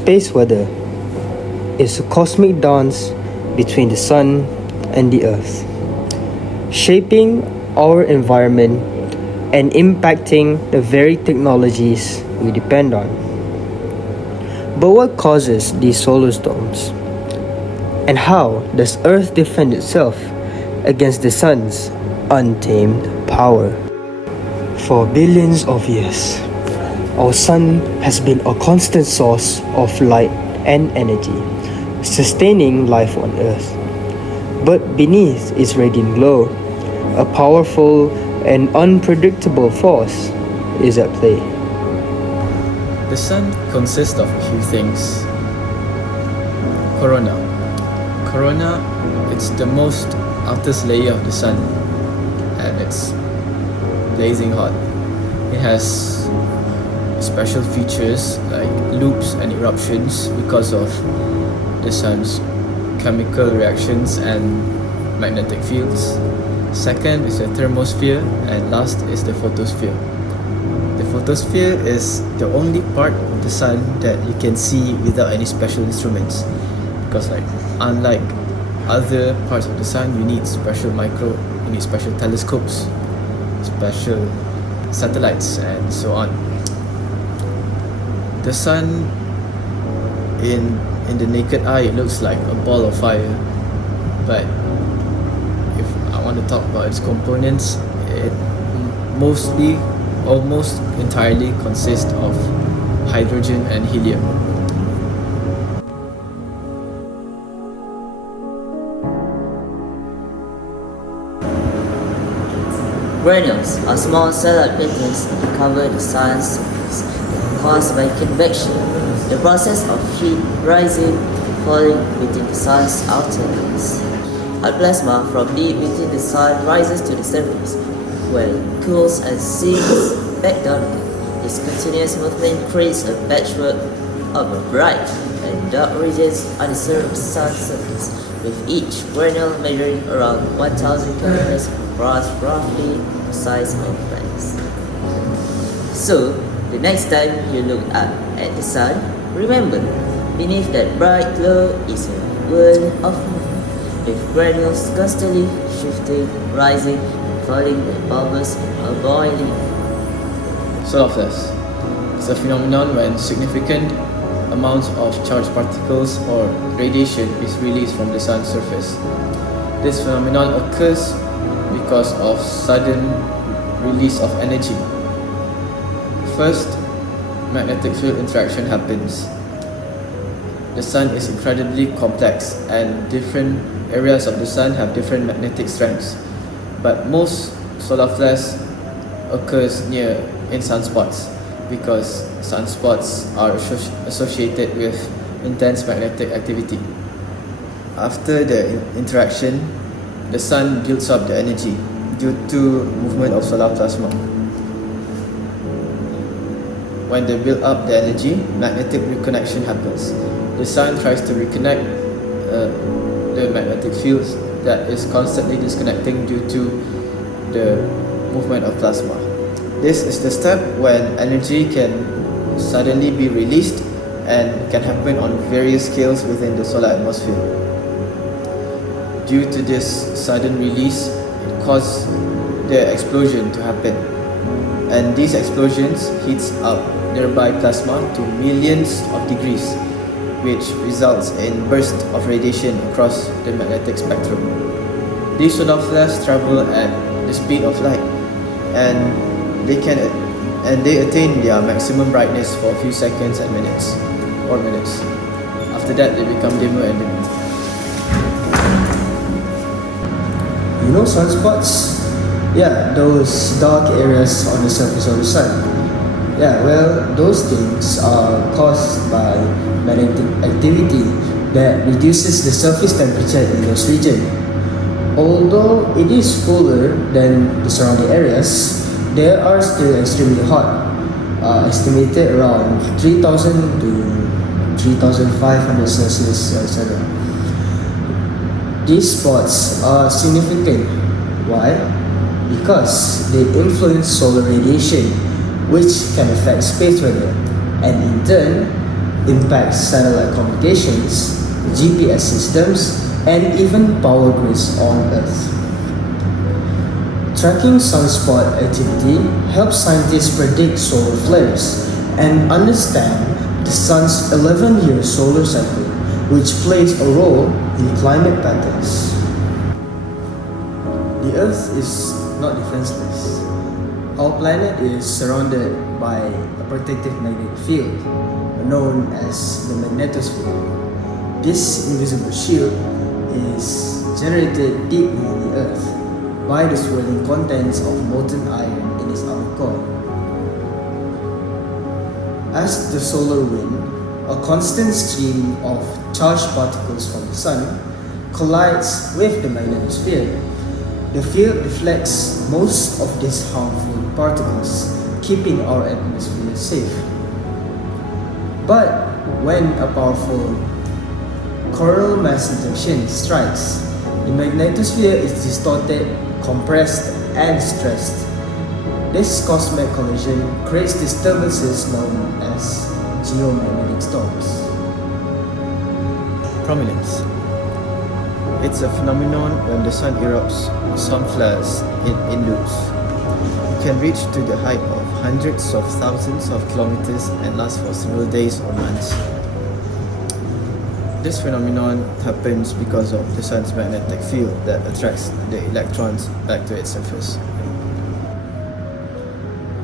Space weather is a cosmic dance between the sun and the earth, shaping our environment and impacting the very technologies we depend on. But what causes these solar storms? And how does Earth defend itself against the sun's untamed power? For billions of years, our sun has been a constant source of light and energy, sustaining life on Earth. But beneath its radiant glow, a powerful and unpredictable force is at play. The sun consists of a few things. Corona. Corona, it's the most outermost layer of the sun, and it's blazing hot. It has special features like loops and eruptions because of the sun's chemical reactions and magnetic fields. Second is the thermosphere, and last is the photosphere. The photosphere is the only part of the sun that you can see without any special instruments, because unlike other parts of the sun, you need special telescopes, special satellites, and so on. The sun, in the naked eye, it looks like a ball of fire, but if I want to talk about its components, it almost entirely consists of hydrogen and helium. Granules are small satellite patterns that cover the sun's surface, caused by convection, the process of heat rising and falling within the sun's outer layers. Hot plasma from deep within the sun rises to the surface, where it cools and sinks back down again. This continuous movement creates a patchwork of bright and dark regions on the sun's surface, with each granule measuring around 1,000 kilometers across, roughly the size of planets. So, the next time you look up at the sun, remember, beneath that bright glow is a world of movement, with granules constantly shifting, rising, and falling like bubbles in a boiling. Solar flares. It's a phenomenon when significant amounts of charged particles or radiation is released from the sun's surface. This phenomenon occurs because of sudden release of energy. First, magnetic field interaction happens. The sun is incredibly complex, and different areas of the sun have different magnetic strengths. But most solar flares occurs in sunspots, because sunspots are associated with intense magnetic activity. After the interaction, the sun builds up the energy due to movement of solar plasma. When they build up the energy, magnetic reconnection happens. The sun tries to reconnect the magnetic fields that is constantly disconnecting due to the movement of plasma. This is the step when energy can suddenly be released and can happen on various scales within the solar atmosphere. Due to this sudden release, it causes the explosion to happen, and these explosions heats up nearby plasma to millions of degrees, which results in bursts of radiation across the magnetic spectrum. These solar flares travel at the speed of light, and they attain their maximum brightness for a few seconds and minutes. After that, they become dimmer and dimmer. You know sunspots? Yeah, those dark areas on the surface of the sun. Yeah, well, those things are caused by magnetic activity that reduces the surface temperature in those regions. Although it is cooler than the surrounding areas, they are still extremely hot, estimated around 3,000 to 3,500 Celsius, etc. These spots are significant. Why? Because they influence solar radiation, which can affect space weather, and in turn impacts satellite communications, GPS systems, and even power grids on Earth. Tracking sunspot activity helps scientists predict solar flares and understand the sun's 11-year solar cycle, which plays a role in climate patterns. The Earth is not defenseless. Our planet is surrounded by a protective magnetic field, known as the magnetosphere. This invisible shield is generated deep in the Earth by the swirling contents of molten iron in its outer core. As the solar wind, a constant stream of charged particles from the Sun collides with the magnetosphere. The field deflects most of these harmful particles, keeping our atmosphere safe. But when a powerful coronal mass ejection strikes, the magnetosphere is distorted, compressed, and stressed. This cosmic collision creates disturbances known as geomagnetic storms. Prominence. It's a phenomenon when the sun erupts, sun flares in loops. It can reach to the height of hundreds of thousands of kilometers and last for several days or months. This phenomenon happens because of the sun's magnetic field that attracts the electrons back to its surface.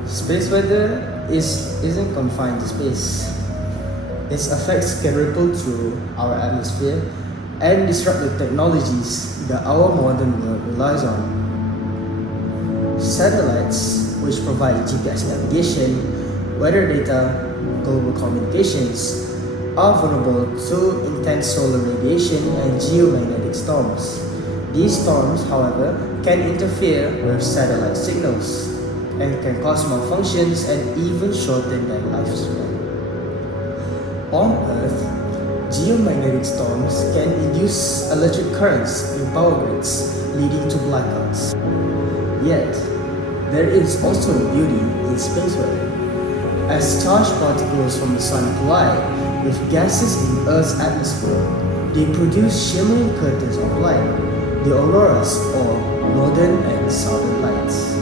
Space weather isn't confined to space. Its effects can ripple through our atmosphere and disrupt the technologies that our modern world relies on. Satellites, which provide GPS navigation, weather data, global communications, are vulnerable to intense solar radiation and geomagnetic storms. These storms, however, can interfere with satellite signals and can cause malfunctions and even shorten their lifespan. On Earth, geomagnetic storms can induce electric currents in power grids, leading to blackouts. Yet, there is also beauty in space weather. As charged particles from the Sun collide with gases in Earth's atmosphere, they produce shimmering curtains of light, the auroras or northern and southern lights.